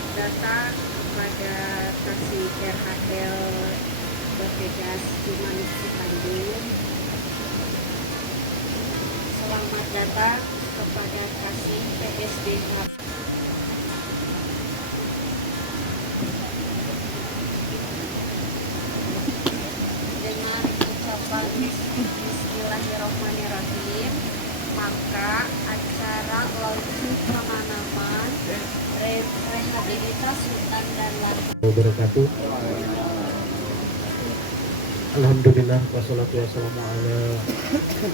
Selamat datang kepada taksi RHL Bapedas Cimanuk Bandung. Selamat datang kepada taksi PSDH. Dengan ucapan Bismillahirrahmanirrahim, maka acara launching penanaman rehabilitas hutan dan lahan wabarakatuh. Alhamdulillah wassalatu wassalamu ala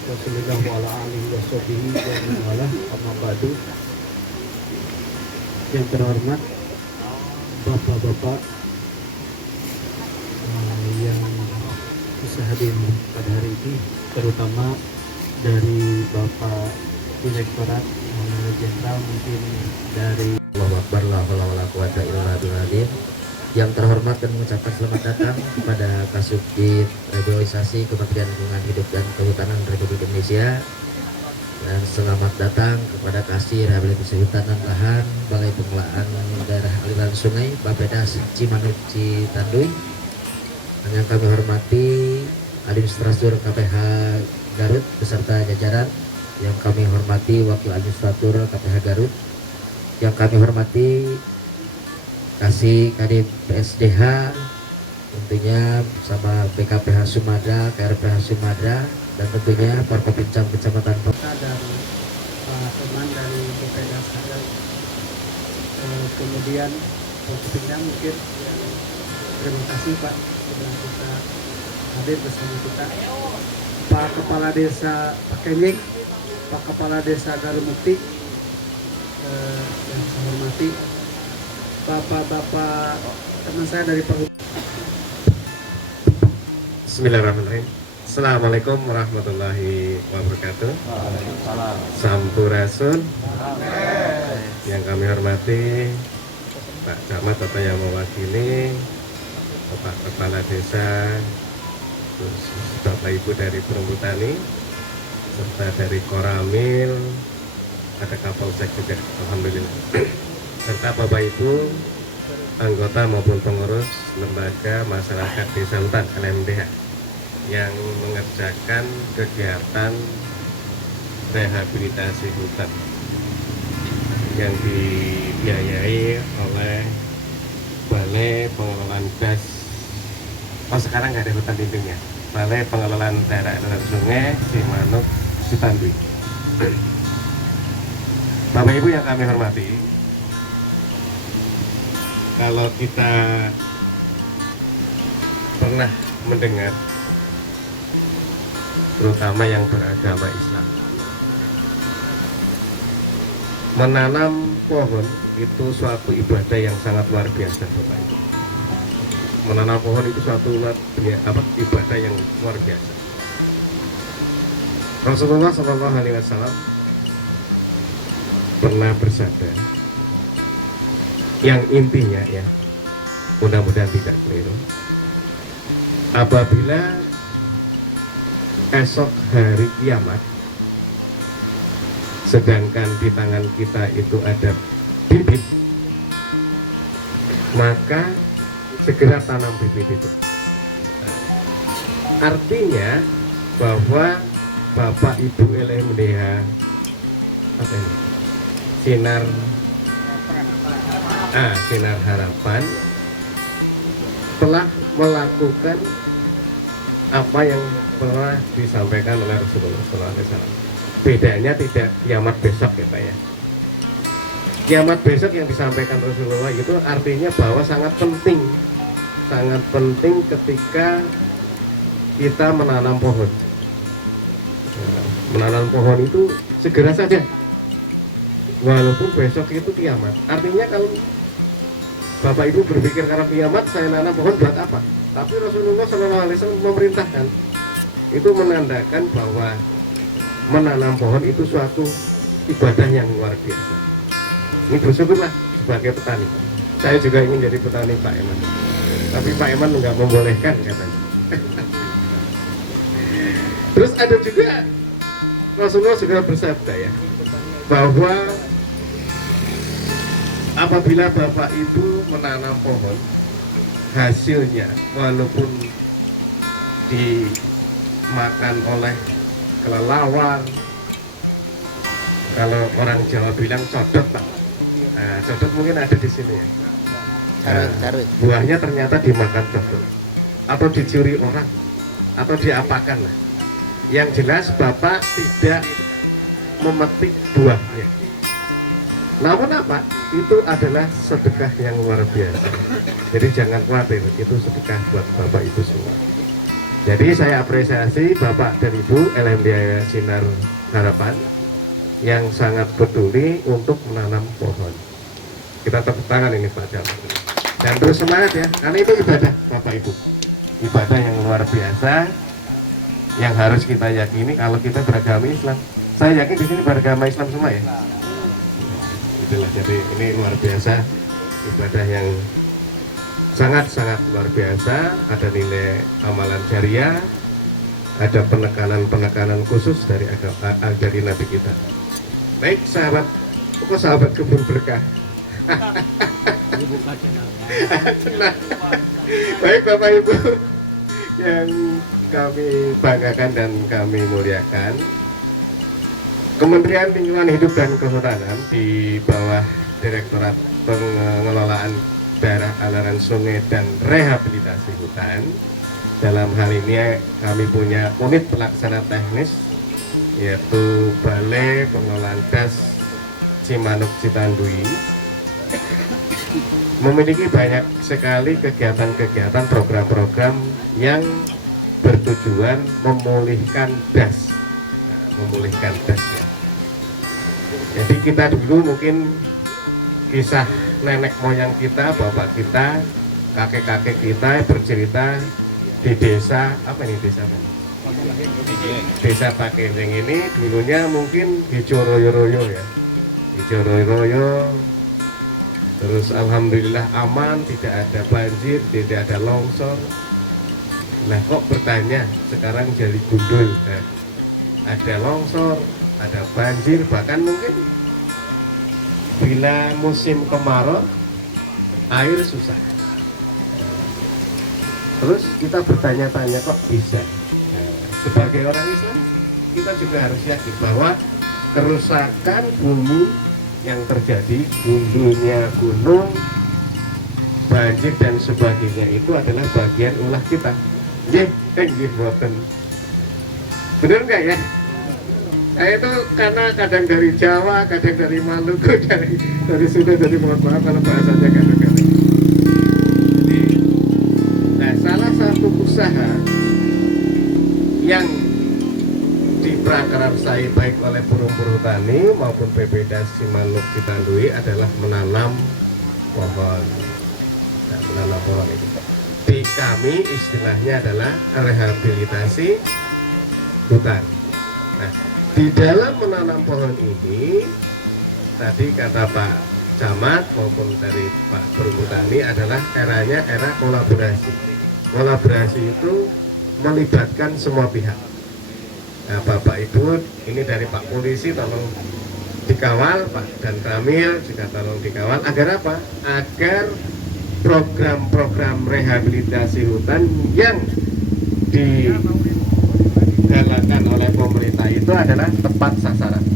Rasulillah wa ala alihi wa sahbihi wa man walah, amma ba'du. Yang terhormat Bapak-bapak yang bisa hadir pada hari ini, terutama dari Bapak Direktorat Jenderal, mungkin dari Allahu Akbar, la haula wala quwata illa billah. Yang terhormat dan mengucapkan selamat datang kepada Kasubdit Reboisasi Kementerian Lingkungan Hidup dan Kehutanan Republik Indonesia, dan selamat datang kepada Kasih Rehabilitasi Hutan dan Lahan Balai Pengelolaan Daerah Aliran Sungai Bapedas Cimanuk Citanduy. Dan yang kami hormati Administrator KPH Garut beserta jajaran, yang kami hormati Wakil Administrator KPH Garut, yang kami hormati Kasih Kadin PSDH, tentunya bersama BKPH Sumada, KRPH Sumada, dan tentunya Forkopincam Kecamatan Kota dan teman dari BPD saya. Kemudian Forkopimda mungkin terima kasih Pak sudah kita hadir bersama kita. Pak Kepala Desa Pakenyek, Pak Kepala Desa Garumukti, yang saya hormati, Bapak-bapak teman saya dari Perhutani. Bismillahirrahmanirrahim. Assalamualaikum warahmatullahi wabarakatuh. Waalaikumsalam. Sampurasun. Yang kami hormati Pak Camat atau yang mewakili Bapak Kepala Desa, terus Bapak Ibu dari Perhutani, serta dari Koramil, ada Kapolsek juga, alhamdulillah. Serta Bapak Ibu anggota maupun pengurus lembaga masyarakat desa hutan LMDH yang mengerjakan kegiatan rehabilitasi hutan yang dibiayai oleh Balai Pengelolaan Das. Oh, sekarang nggak ada hutan lindungnya. Balai Pengelolaan Daerah Aliran Sungai Cimanuk Citanduy. Bapak Ibu yang kami hormati, kalau kita pernah mendengar, terutama yang beragama Islam, menanam pohon itu suatu ibadah yang sangat luar biasa, Bapak Ibu. Menanam pohon itu suatu ibadah yang luar biasa. Rasulullah SAW pernah bersabda, yang intinya ya, mudah-mudahan tidak keliru, apabila esok hari kiamat sedangkan di tangan kita itu ada bibit, maka segera tanam bibit itu. Artinya bahwa Bapak Ibu LMDH apa ini? Sinar Harapan telah melakukan apa yang pernah disampaikan oleh Rasulullah SAW. Bedanya tidak kiamat besok ya Pak ya. Kiamat besok yang disampaikan Rasulullah itu artinya bahwa sangat penting ketika kita menanam pohon. Menanam pohon itu segera saja, walaupun besok itu kiamat. Artinya kalau Bapak Ibu berpikir karena kiamat saya nanam pohon buat apa? Tapi Rasulullah SAW memerintahkan, itu menandakan bahwa menanam pohon itu suatu ibadah yang luar biasa. Ini bersyukurlah sebagai petani. Saya juga ingin jadi petani Pak Eman, tapi Pak Eman nggak membolehkan katanya. Terus ada juga Rasulullah juga bersabda ya, bahwa apabila Bapak Ibu menanam pohon, hasilnya walaupun dimakan oleh kelelawar, kalau orang Jawa bilang codot Pak. Nah, codot mungkin ada di sini ya. Buahnya ternyata dimakan codot atau dicuri orang atau diapakan lah. Yang jelas Bapak tidak memetik buahnya. Namun apa? Itu adalah sedekah yang luar biasa. Jadi jangan khawatir, itu sedekah buat Bapak Ibu semua. Jadi saya apresiasi Bapak dan Ibu LMDH Sinar Harapan yang sangat peduli untuk menanam pohon. Kita tepuk tangan ini Pak Camat. Dan terus semangat ya, karena itu ibadah Bapak Ibu. Ibadah yang luar biasa yang harus kita yakini kalau kita beragama Islam. Saya yakin di sini beragama Islam semua ya. Itulah, jadi ini luar biasa, ibadah yang sangat-sangat luar biasa. Ada nilai amalan jariah, ada penekanan khusus dari dari Nabi kita. Baik sahabat, kok sahabat kebun berkah. Tenang. Baik Bapak Ibu yang kami banggakan dan kami muliakan, Kementerian Lingkungan Hidup dan Kehutanan di bawah Direktorat Pengelolaan Daerah, Aliran Sungai dan Rehabilitasi Hutan. Dalam hal ini kami punya unit pelaksana teknis, yaitu Balai Pengelolaan Das Cimanuk Citandui, memiliki banyak sekali kegiatan-kegiatan, program-program yang bertujuan memulihkan das. Memulihkan das ya. Jadi kita dulu mungkin kisah nenek moyang kita, bapak kita, kakek-kakek kita bercerita di desa apa ini, desa apa? Desa Pakendeng ini dulunya mungkin hijau royo-royo ya, hijau royo-royo. Terus alhamdulillah aman, tidak ada banjir, tidak ada longsor. Nah kok bertanya sekarang jadi gundul, nah, ada longsor, ada banjir, bahkan mungkin bila musim kemarau air susah. Terus kita bertanya-tanya kok bisa. Sebagai orang Islam kita juga harus yakin bahwa kerusakan bumi yang terjadi, gundulnya gunung, banjir dan sebagainya itu adalah bagian ulah kita. Nggih, boten. Bener nggak ya? Saya itu karena kadang dari Jawa, kadang dari Maluku, dari Sunda, jadi mohon maaf kalau bahasanya kadang-kadang. Nah, salah satu usaha yang diprakarsai baik oleh Forum Perhutani maupun PPDAS Cimanuk Citandui adalah menanam pohon. Nah, menanam pohon itu di kami istilahnya adalah rehabilitasi hutan. Nah, di dalam menanam pohon ini tadi kata Pak Camat maupun dari Pak Perhutani adalah eranya era kolaborasi. Kolaborasi itu melibatkan semua pihak. Nah, Bapak Ibu ini dari Pak Polisi tolong dikawal, Pak dan Kamil juga tolong dikawal agar apa? Agar program-program rehabilitasi hutan yang digalakan oleh pemerintah itu adalah tepat sasaran.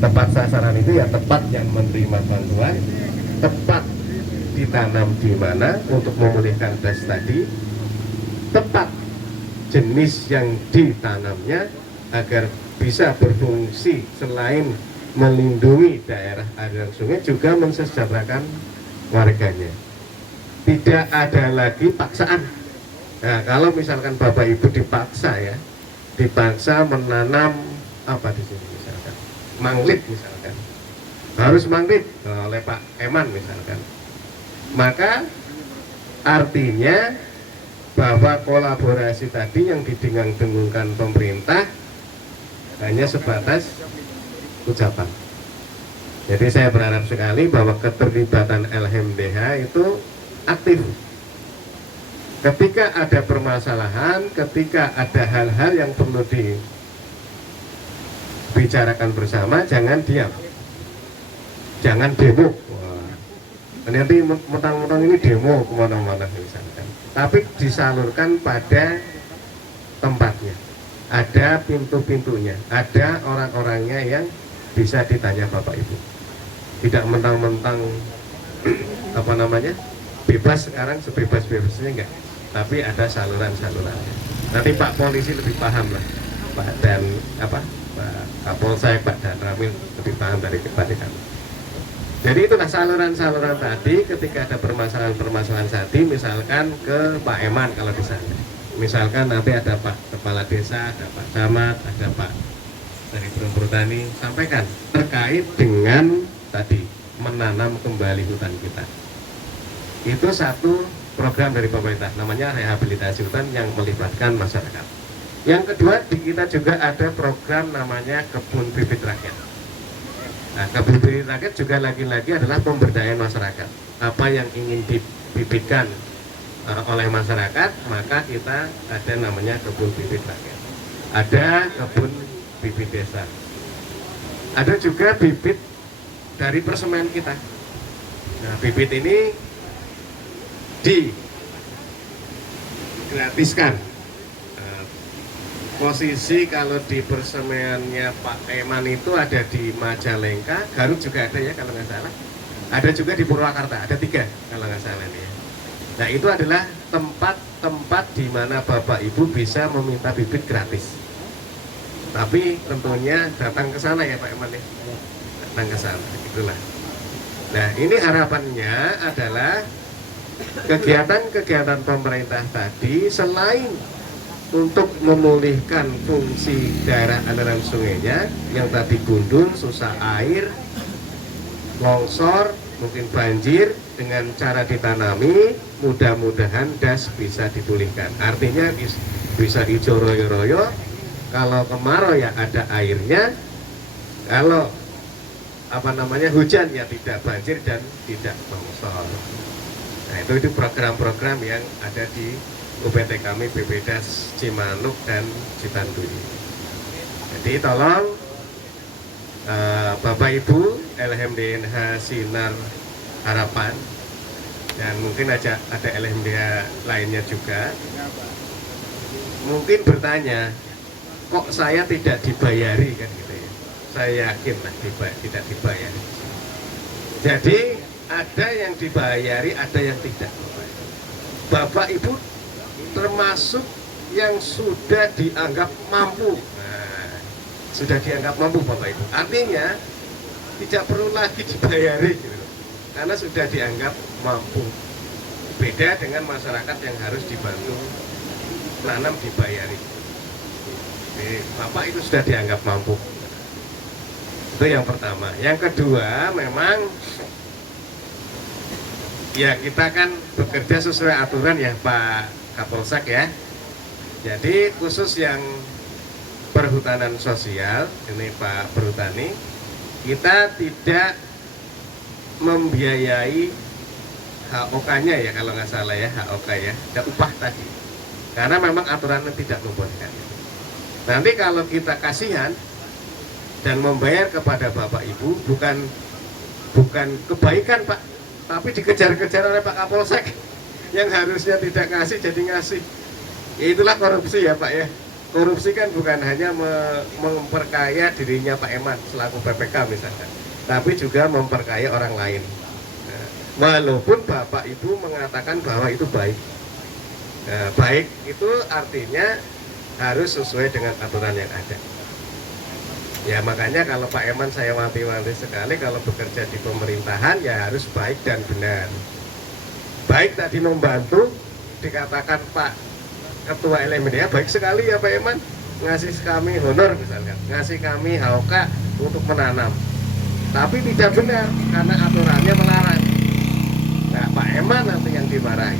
Tepat sasaran itu ya tepat yang menerima bantuan, tepat ditanam di mana untuk memulihkan das tadi, tepat jenis yang ditanamnya agar bisa berfungsi selain melindungi daerah aliran sungai juga mensejahterakan warganya. Tidak ada lagi paksaan. Nah, kalau misalkan Bapak Ibu dipaksa ya, dipaksa menanam apa di sini misalkan, manglit misalkan, harus manglit oleh Pak Eman misalkan, maka artinya bahwa kolaborasi tadi yang didengung-dengungkan pemerintah hanya sebatas ucapan. Jadi saya berharap sekali bahwa keterlibatan LMDH itu aktif. Ketika ada permasalahan, ketika ada hal-hal yang perlu dibicarakan bersama, jangan diam, jangan demo. nanti mentang-mentang ini demo kemana-mana misalkan, tapi disalurkan pada tempatnya, ada pintu-pintunya, ada orang-orangnya yang bisa ditanya Bapak Ibu, tidak mentang-mentang apa namanya bebas sekarang, sebebas-bebasnya enggak, tapi ada saluran-salurannya. Nanti Pak Polisi lebih paham lah, Pak dan Pak Kapolsek, Pak dan Ramil lebih paham dari kami. Jadi itulah saluran-saluran tadi. Ketika ada permasalahan-permasalahan tadi, misalkan ke Pak Eman kalau di sana, misalkan nanti ada Pak Kepala Desa, ada Pak Camat, ada Pak dari Perhutani, sampaikan terkait dengan tadi menanam kembali hutan kita. Itu satu program dari pemerintah, namanya rehabilitasi hutan yang melibatkan masyarakat. Yang kedua, di kita juga ada program namanya kebun bibit rakyat. Nah, kebun bibit rakyat juga lagi-lagi adalah pemberdayaan masyarakat. Apa yang ingin dibibitkan oleh masyarakat, maka kita ada namanya kebun bibit rakyat. Ada kebun bibit desa. Ada juga bibit dari persemaian kita. Nah, bibit ini digratiskan. Posisi kalau di persemaiannya Pak Eman itu ada di Majalengka, Garut juga ada ya kalau nggak salah. Ada juga di Purwakarta, ada 3 kalau nggak salah nih ya. Nah, itu adalah tempat-tempat di mana Bapak Ibu bisa meminta bibit gratis. Tapi tentunya datang ke sana ya Pak Eman ya. Datang ke sana, itulah. Nah, ini harapannya adalah kegiatan-kegiatan pemerintah tadi selain untuk memulihkan fungsi daerah aliran sungainya yang tadi gundul, susah air, longsor, mungkin banjir, dengan cara ditanami, mudah-mudahan das bisa dipulihkan. Artinya bisa hijau royo-royo, kalau kemarau ya ada airnya, kalau hujan ya tidak banjir dan tidak longsor. Nah, itu program-program yang ada di UPT kami BPDAS Cimanuk dan Citandui. Jadi tolong Bapak Ibu LMDNH Sinar Harapan dan mungkin aja ada LMDH lainnya juga, mungkin bertanya, kok saya tidak dibayari kan gitu ya. Saya yakin lah tidak dibayari. Jadi ada yang dibayari, ada yang tidak. Bapak Ibu termasuk yang sudah dianggap mampu. Nah, sudah dianggap mampu Bapak Ibu. Artinya tidak perlu lagi dibayari gitu. Karena sudah dianggap mampu. Beda dengan masyarakat yang harus dibantu nanam dibayari. Jadi, Bapak itu sudah dianggap mampu. Itu yang pertama. Yang kedua, memang ya kita kan bekerja sesuai aturan ya Pak Kapolsek ya. Jadi khusus yang perhutanan sosial, ini Pak Perhutani, kita tidak membiayai HOK-nya ya kalau nggak salah ya, HOK ya, ada upah tadi. Karena memang aturannya tidak membolehkan. Nanti kalau kita kasihan dan membayar kepada Bapak Ibu bukan kebaikan Pak, tapi dikejar-kejar oleh Pak Kapolsek yang harusnya tidak ngasih jadi ngasih. Ya, itulah korupsi ya Pak ya. Korupsi kan bukan hanya memperkaya dirinya Pak Eman selaku PPK misalkan, tapi juga memperkaya orang lain. Nah, walaupun Bapak Ibu mengatakan bahwa itu baik. Nah, baik itu artinya harus sesuai dengan aturan yang ada. Ya makanya kalau Pak Eman saya wanti-wanti sekali, kalau bekerja di pemerintahan ya harus baik dan benar. Baik tadi membantu, dikatakan Pak Ketua LMDH baik sekali ya Pak Eman, ngasih kami honor misalkan, ngasih kami HOK untuk menanam. Tapi tidak benar karena aturannya melarang. Nah Pak Eman nanti yang dimarahi.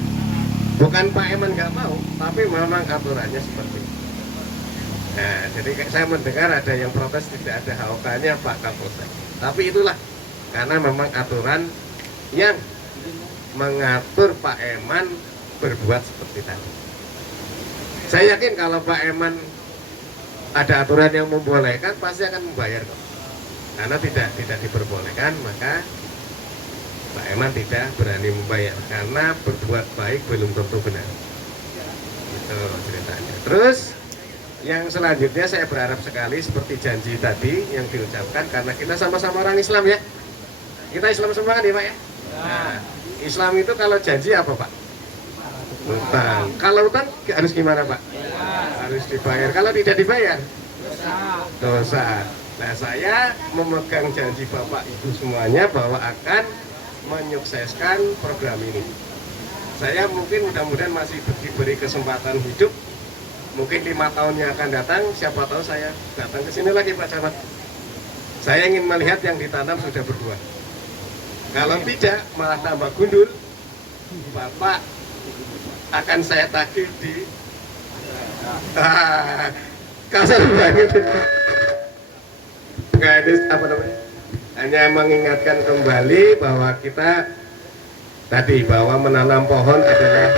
Bukan Pak Eman nggak mau, tapi memang aturannya seperti itu. Nah jadi saya mendengar ada yang protes tidak ada HOK-nya Pak Kapolsek. Tapi itulah karena memang aturan yang mengatur Pak Eman berbuat seperti tadi. Saya yakin kalau Pak Eman ada aturan yang membolehkan pasti akan membayar kok. Karena tidak diperbolehkan maka Pak Eman tidak berani membayar karena berbuat baik belum tentu benar. Itu ceritanya. Terus yang selanjutnya saya berharap sekali seperti janji tadi yang diucapkan, karena kita sama-sama orang Islam ya. Kita Islam semua kan ya Pak ya? Nah, Islam itu kalau janji apa Pak? Utang. Kalau utang harus gimana Pak? Harus dibayar. Kalau tidak dibayar? Dosa. Nah, saya memegang janji Bapak Ibu semuanya bahwa akan menyukseskan program ini. Saya mungkin mudah-mudahan masih diberi kesempatan hidup. Mungkin 5 tahun yang akan datang, siapa tahu saya datang ke sini lagi Pak Camat. Saya ingin melihat yang ditanam sudah berbuah. Kalau tidak, malah tambah gundul. Bapak akan saya tagih di kasar banget. Nggak ada apa namanya, hanya mengingatkan kembali bahwa kita tadi bahwa menanam pohon adalah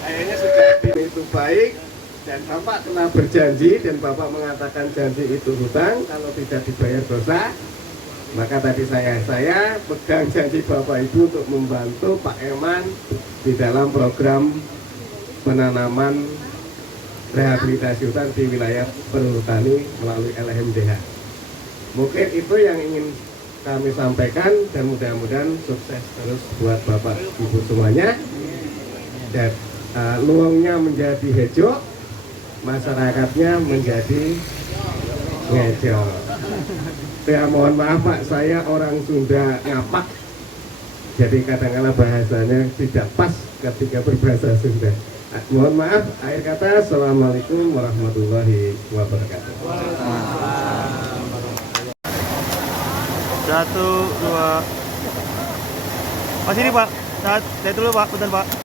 kayaknya sudah itu baik, dan Bapak telah berjanji dan Bapak mengatakan janji itu hutang, kalau tidak dibayar dosa. Maka tadi saya pegang janji Bapak Ibu untuk membantu Pak Eman di dalam program penanaman rehabilitasi hutan di wilayah perhutani melalui LMDH. Mungkin itu yang ingin kami sampaikan, dan mudah-mudahan sukses terus buat Bapak Ibu semuanya. Dan luangnya menjadi hijau, masyarakatnya menjadi ngejo. Ya mohon maaf Pak, saya orang Sunda ngapak, jadi kadang-kadang bahasanya tidak pas ketika berbahasa Sunda. Mohon maaf, akhir kata, Assalamualaikum warahmatullahi wabarakatuh. 1, 2. Mas ini Pak, saya dulu Pak, bentar Pak.